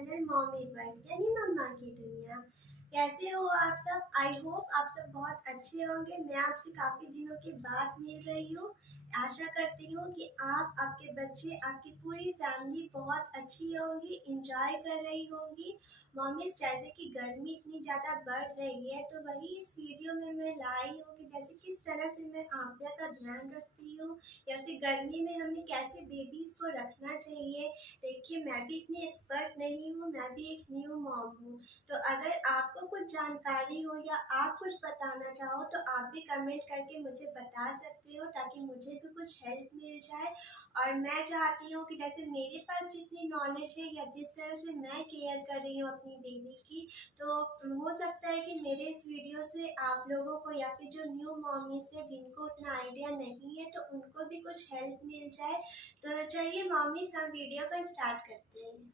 Channel mommy world यानी मम्मा की दुनिया। कैसे हो आप सब? आई होप आप सब बहुत अच्छे होंगे। मैं आपसे काफी दिनों के बाद मिल रही हूँ। आशा करती हूँ कि आप, आपके बच्चे, आपकी पूरी फैमिली बहुत अच्छी होंगी, इंजॉय कर रही होंगी। मॉमीज, जैसे कि गर्मी इतनी ज्यादा बढ़ रही है तो वही इस वीडियो में मैं लाई हूँ कि जैसे किस तरह से मैं आव्या का ध्यान रखती हूँ या फिर गर्मी में हमें कैसे बेबीज को रखना चाहिए। देखिए, मैं भी इतनी एक्सपर्ट नहीं हूँ, मैं भी एक न्यू मॉम हूँ। तो अगर आपको कुछ जानकारी हो या आप कुछ बताना चाहो तो आप भी कमेंट करके मुझे बता सकते हो, ताकि मुझे भी कुछ हेल्प मिल जाए। और मैं चाहती हूँ कि जैसे मेरे पास जितनी नॉलेज है या जिस तरह से मैं केयर कर रही हूँ अपनी बेबी की, तो हो सकता है कि मेरे इस वीडियो से आप लोगों को या फिर जो न्यू मॉमीज है जिनको उतना आइडिया नहीं है तो उनको भी कुछ हेल्प मिल जाए। तो चलिए मॉमीज, हम वीडियो को स्टार्ट करते हैं।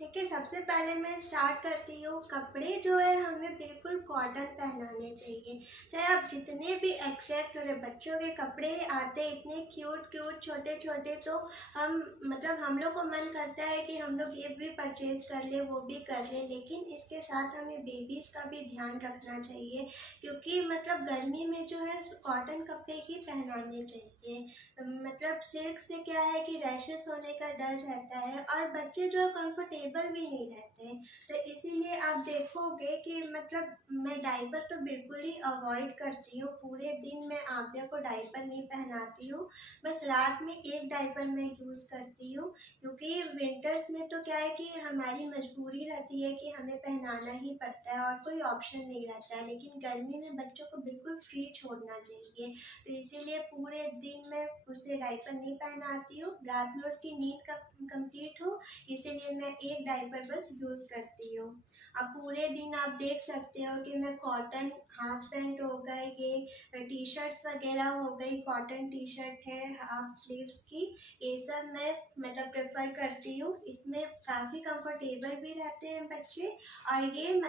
ठीक है, सबसे पहले मैं स्टार्ट करती हूँ। कपड़े जो है हमें बिल्कुल कॉटन पहनाने चाहिए। चाहे आप जितने भी अट्रैक्ट हो रहे, बच्चों के कपड़े आते हैं इतने क्यूट क्यूट छोटे छोटे, तो हम लोग को मन करता है कि हम लोग ये भी परचेज कर ले, वो भी कर ले, लेकिन इसके साथ हमें बेबीज का भी ध्यान रखना चाहिए। क्योंकि गर्मी में जो है कॉटन कपड़े ही पहनाने चाहिए। सिल्क से क्या है कि रैशेस होने का डर रहता है और बच्चे जो है कंफर्टेबल भी नहीं रहते हैं। तो इसीलिए आप देखोगे कि मैं डायपर तो बिल्कुल ही अवॉइड करती हूँ। पूरे दिन मैं आव्या को डायपर नहीं पहनाती हूँ, बस रात में एक डायपर मैं यूज़ करती हूँ। क्योंकि विंटर्स में तो क्या है कि हमारी मजबूरी रहती है कि हमें पहनाना ही पड़ता है और कोई ऑप्शन नहीं रहता है, लेकिन गर्मी में बच्चों को बिल्कुल फ्री छोड़ना चाहिए। तो इसीलिए पूरे दिन में उसे डायपर नहीं पहनाती हूँ। रात में उसकी नींद कंप्लीट हो, इसीलिए मैं एक डायपर बस यूज़ करती हूँ। अब पूरे दिन आप देख सकते हो कि मैं कॉटन हाफ पैंट हो गए, ये टी शर्ट्स वगैरह हो गई, कॉटन टी शर्ट है हाफ स्लीव्स की, ये सब मैं प्रेफर करती हूँ। इसमें काफ़ी कंफर्टेबल भी रहते हैं बच्चे और ये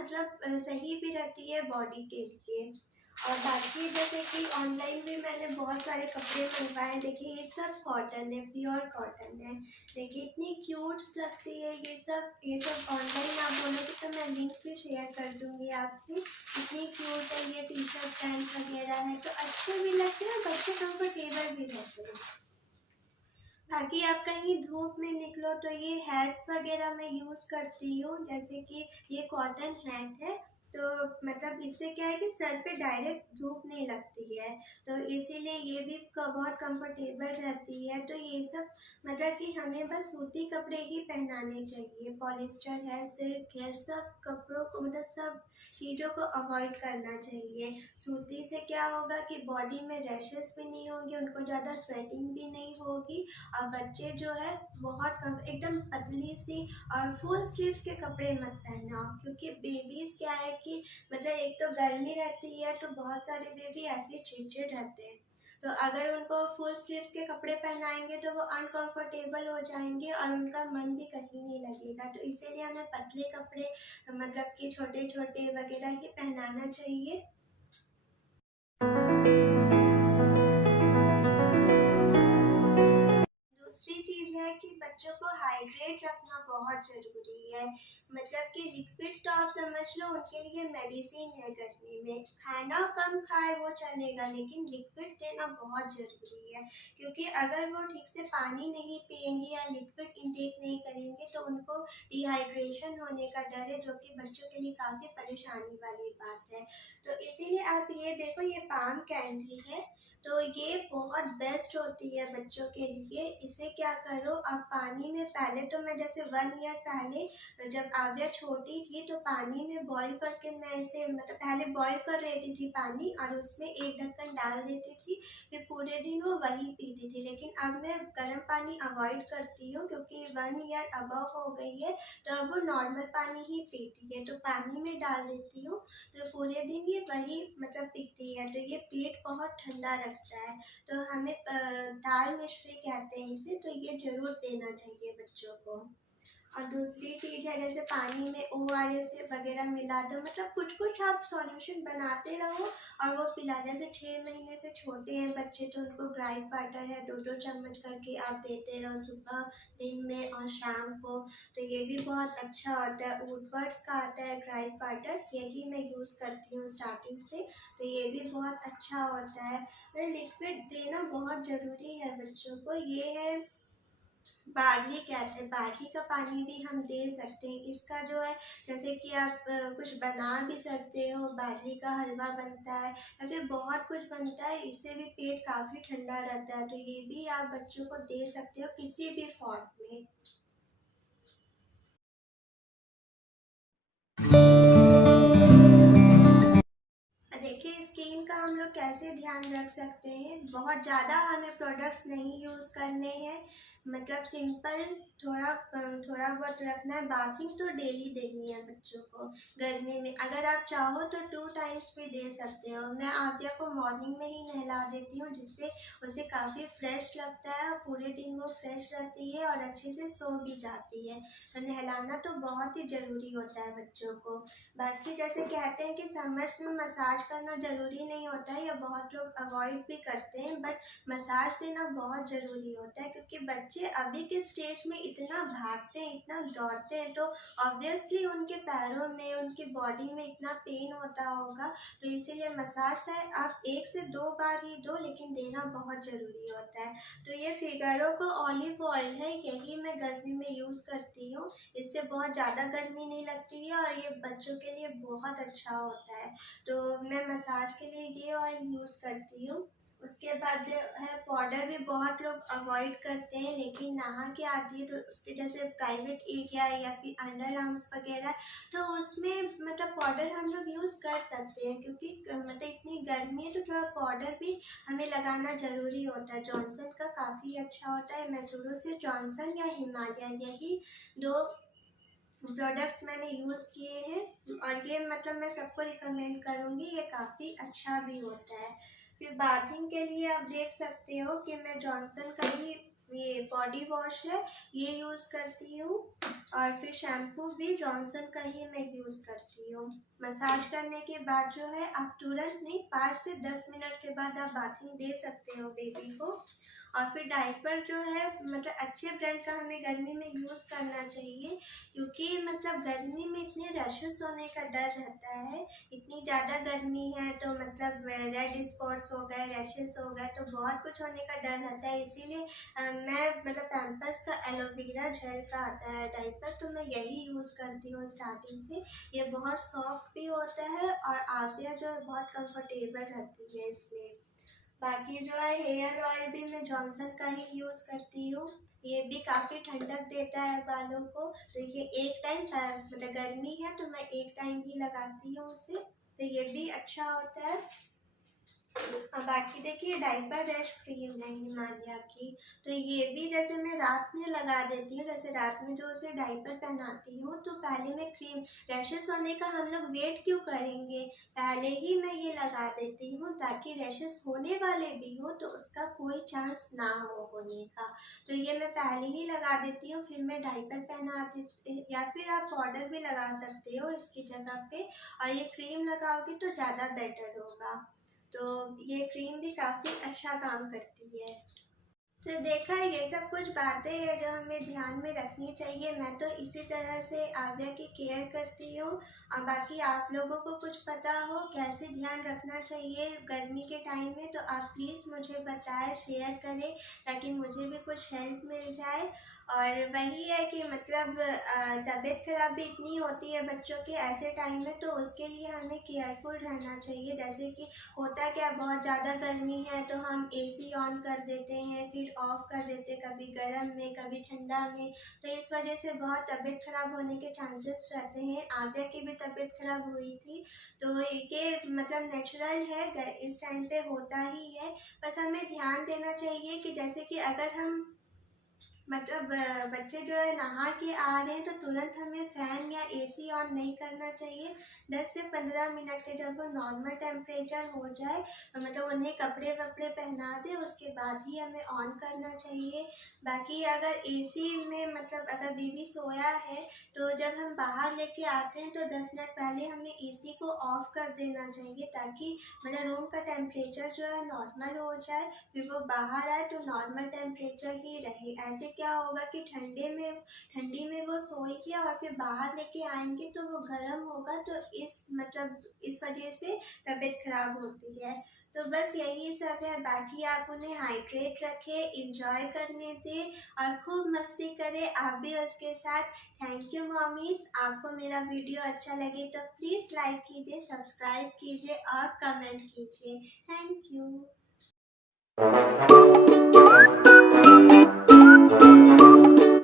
सही भी रहती है बॉडी के लिए। और बाकी जैसे कि ऑनलाइन भी मैंने बहुत सारे कपड़े मंगवाए। देखिए, ये सब कॉटन है, प्योर कॉटन है। देखिए इतनी क्यूट लगती है ये सब ऑनलाइन आप बोलोगे तो मैं लिंक भी शेयर कर दूंगी आपसे। इतनी क्यूट है, ये टी शर्ट पैंट वगैरह है तो अच्छे भी लगते हैं, बच्चे कंफर्टेबल भी रहते हैं। ताकि आप कहीं धूप में निकलो तो ये हैट्स वगैरह मैं यूज़ करती हूँ। जैसे कि ये कॉटन हैट है, तो इससे क्या है कि सर पे डायरेक्ट धूप नहीं लगती है, तो इसीलिए ये भी बहुत कंफर्टेबल रहती है। तो ये सब कि हमें बस सूती कपड़े ही पहनाने चाहिए। पॉलिस्टर है, सिल्क है, सब कपड़ों को सब चीज़ों को अवॉइड करना चाहिए। सूती से क्या होगा कि बॉडी में रैशेस भी नहीं होंगे, उनको ज़्यादा स्वेटिंग भी नहीं होगी। और बच्चे जो है बहुत कम, एकदम पतली सी और फुल स्लीव्स के कपड़े मत पहनाओ। क्योंकि बेबीज क्या है कि एक तो गर्मी रहती है तो बहुत सारे बेबी ऐसे चिड़चिड़ रहते हैं। तो अगर उनको फुल स्लीव्स के कपड़े पहनाएंगे तो वो अनकंफर्टेबल हो जाएंगे और उनका मन भी कहीं नहीं लगेगा। तो इसीलिए हमें पतले कपड़े कि छोटे छोटे वगैरह ही पहनाना चाहिए। दूसरी चीज़ है कि बच्चों को हाइड्रेट रखना बहुत ज़रूरी है। कि लिक्विड तो आप समझ लो उनके लिए मेडिसिन है। गर्मी में खाना कम खाए वो चलेगा, लेकिन लिक्विड देना बहुत ज़रूरी है। क्योंकि अगर वो ठीक से पानी नहीं पिएंगे या लिक्विड इंटेक नहीं करेंगे तो उनको डिहाइड्रेशन होने का डर है, जो कि बच्चों के लिए काफ़ी परेशानी वाली बात है। तो इसीलिए आप ये देखो, ये पाम कैंडी है, तो ये बहुत बेस्ट होती है बच्चों के लिए। इसे क्या करो आप पानी में, पहले तो मैं जैसे 1 ईयर पहले जब आव्या छोटी थी तो पानी में बॉईल करके मैं इसे पहले बॉईल कर लेती थी पानी और उसमें एक ढक्कन डाल देती थी, फिर पूरे दिन वो वही पीती थी। लेकिन अब मैं गर्म पानी अवॉइड करती हूँ क्योंकि 1 ईयर अबव हो गई है, तो अब वो नॉर्मल पानी ही पीती है। तो पानी में डाल देती हूँ तो पूरे दिन ये वही पीती है। तो ये पेट बहुत ठंडा रखता है। तो हमें दाल मिश्री कहते हैं इसे, तो ये जरूर देना चाहिए बच्चों को। और दूसरी चीज़ है जैसे पानी में ORS वगैरह मिला दो, मतलब कुछ कुछ आप सॉल्यूशन बनाते रहो और वो पिला। जैसे 6 महीने से छोटे हैं बच्चे तो उनको ग्राइप वाटर है 2-2 चम्मच करके आप देते रहो सुबह, दिन में और शाम को। तो ये भी बहुत अच्छा होता है। वुडवर्ड्स का आता है ग्राइप वाटर, यही मैं यूज़ करती हूँ स्टार्टिंग से, तो ये भी बहुत अच्छा होता है। तो लिक्विड देना बहुत ज़रूरी है बच्चों को। ये है बार्ली, कहते हैं बार्ली का पानी भी हम दे सकते हैं। इसका जो है जैसे कि आप कुछ बना भी सकते हो, बार्ली का हलवा बनता है या फिर बहुत कुछ बनता है, इससे भी पेट काफ़ी ठंडा रहता है। तो ये भी आप बच्चों को दे सकते हो किसी भी फॉर्म में। देखिए स्किन का हम लोग कैसे ध्यान रख सकते हैं। बहुत ज़्यादा हमें प्रोडक्ट्स नहीं यूज़ करने हैं, मतलब सिंपल थोड़ा थोड़ा बहुत रखना है। बाथिंग तो डेली देनी है बच्चों को गर्मी में। अगर आप चाहो तो 2 टाइम्स भी दे सकते हो। मैं आद्या को मॉर्निंग में ही नहला देती हूँ, जिससे उसे काफ़ी फ्रेश लगता है और पूरे दिन वो फ्रेश रहती है और अच्छे से सो भी जाती है। तो नहलाना तो बहुत ही ज़रूरी होता है बच्चों को। बाकी जैसे कहते हैं कि समर्स में मसाज करना ज़रूरी नहीं होता है, या बहुत लोग अवॉइड भी करते हैं, बट मसाज देना बहुत ज़रूरी होता है क्योंकि बच्चे अभी के स्टेज में इतना भागते हैं, इतना दौड़ते हैं, तो ऑब्वियसली उनके पैरों में, उनकी बॉडी में इतना पेन होता होगा। तो इसीलिए मसाज चाहे आप 1 से 2 बार ही दो, लेकिन देना बहुत ज़रूरी होता है। तो ये फिगारो का ऑलिव ऑयल है, यही मैं गर्मी में यूज़ करती हूँ। इससे बहुत ज़्यादा गर्मी नहीं लगती है और ये बच्चों के लिए बहुत अच्छा होता है। तो मैं मसाज के लिए ये ऑयल यूज़ करती हूँ। उसके बाद जो है पाउडर भी बहुत लोग अवॉइड करते हैं, लेकिन नहा के आती है तो उसके जैसे प्राइवेट एरिया या फिर अंडर आर्म्स वगैरह, तो उसमें मतलब पाउडर हम लोग यूज़ कर सकते हैं क्योंकि मतलब इतनी गर्मी है तो थोड़ा पाउडर भी हमें लगाना ज़रूरी होता है। जॉनसन का काफ़ी अच्छा होता है। मैं शुरू से जॉनसन या हिमालयन, यही 2 प्रोडक्ट्स मैंने यूज़ किए हैं और ये मतलब मैं सबको रिकमेंड करूँगी, ये काफ़ी अच्छा भी होता है। फिर बाथिंग के लिए आप देख सकते हो कि मैं जॉनसन का ही ये बॉडी वॉश है, ये यूज़ करती हूँ और फिर शैम्पू भी जॉनसन का ही मैं यूज़ करती हूँ। मसाज करने के बाद जो है आप तुरंत नहीं, 5 से 10 मिनट के बाद आप बाथिंग दे सकते हो बेबी को। और फिर डायपर जो है मतलब अच्छे ब्रांड का हमें गर्मी में यूज़ करना चाहिए, क्योंकि मतलब गर्मी में इतने रैशेस होने का डर रहता है। इतनी ज़्यादा गर्मी है तो मतलब रेड स्पॉट्स हो गए, रैशेस हो गए, तो बहुत कुछ होने का डर रहता है। इसीलिए मैं मतलब पैम्पर्स का एलोवेरा जेल का आता है डायपर, तो मैं यही यूज़ करती हूँ स्टार्टिंग से। ये बहुत सॉफ्ट भी होता है और आगे जो है बहुत कंफर्टेबल रहती है इसमें। बाकी जो है हेयर ऑयल भी मैं जॉनसन का ही यूज़ करती हूँ। ये भी काफ़ी ठंडक देता है बालों को। तो ये एक टाइम मतलब गर्मी है तो मैं एक टाइम ही लगाती हूँ उसे, तो ये भी अच्छा होता है। और बाकी देखिए डायपर रैश क्रीम है हिमालय की, तो ये भी जैसे मैं रात में लगा देती हूँ। जैसे रात में जो उसे डायपर पहनाती हूँ तो पहले मैं क्रीम, रैशेस होने का हम लोग वेट क्यों करेंगे, पहले ही मैं ये लगा देती हूँ ताकि रैशेस होने वाले भी हो तो उसका कोई चांस ना हो होने का। तो ये मैं पहले ही लगा देती हूँ, फिर मैं डायपर पहनाती, या फिर आप पाउडर भी लगा सकते हो इसकी जगह पे, और ये क्रीम लगाओगे तो ज़्यादा बेटर होगा। तो ये क्रीम भी काफ़ी अच्छा काम करती है। तो देखा है ये सब कुछ बातें हैं जो हमें ध्यान में रखनी चाहिए। मैं तो इसी तरह से आद्या की केयर करती हूँ। और बाकी आप लोगों को कुछ पता हो कैसे ध्यान रखना चाहिए गर्मी के टाइम में, तो आप प्लीज़ मुझे बताएं, शेयर करें, ताकि मुझे भी कुछ हेल्प मिल जाए। और वही है कि मतलब तबीयत खराब भी इतनी होती है बच्चों के ऐसे टाइम में, तो उसके लिए हमें केयरफुल रहना चाहिए। जैसे कि होता क्या, बहुत ज़्यादा गर्मी है तो हम एसी ऑन कर देते हैं, फिर ऑफ कर देते हैं, कभी गर्म में कभी ठंडा में। तो इस वजह से बहुत तबीयत खराब होने के चांसेस रहते हैं। आद्या की भी तबीयत खराब हुई थी, तो ये मतलब नेचुरल है, इस टाइम पे होता ही है। बस हमें ध्यान देना चाहिए कि जैसे कि अगर हम मतलब बच्चे जो है नहा के आ रहे हैं तो तुरंत हमें फ़ैन या एसी ऑन नहीं करना चाहिए। 10 से 15 मिनट के जब वो नॉर्मल टेम्परेचर हो जाए, मतलब उन्हें कपड़े वपड़े पहना दें, उसके बाद ही हमें ऑन करना चाहिए। बाकी अगर एसी में मतलब अगर बेबी सोया है तो जब हम बाहर लेके आते हैं तो 10 मिनट पहले हमें एसी को ऑफ कर देना चाहिए, ताकि मतलब रूम का टेम्परेचर जो है नॉर्मल हो जाए, फिर वो बाहर आए तो नॉर्मल टेम्परेचर ही रहे। ऐसे क्या होगा कि ठंडी में वो सोएगी और फिर बाहर लेके आएंगे तो वो गर्म होगा, तो इस वजह से तबीयत खराब होती है। तो बस यही सब है। बाकी आप उन्हें हाइड्रेट रखें, इंजॉय करने दें और खूब मस्ती करें आप भी उसके साथ। Thank you mommies. आपको मेरा वीडियो अच्छा लगे तो प्लीज़ लाइक कीजिए, सब्सक्राइब कीजिए और कमेंट कीजिए। Thank you.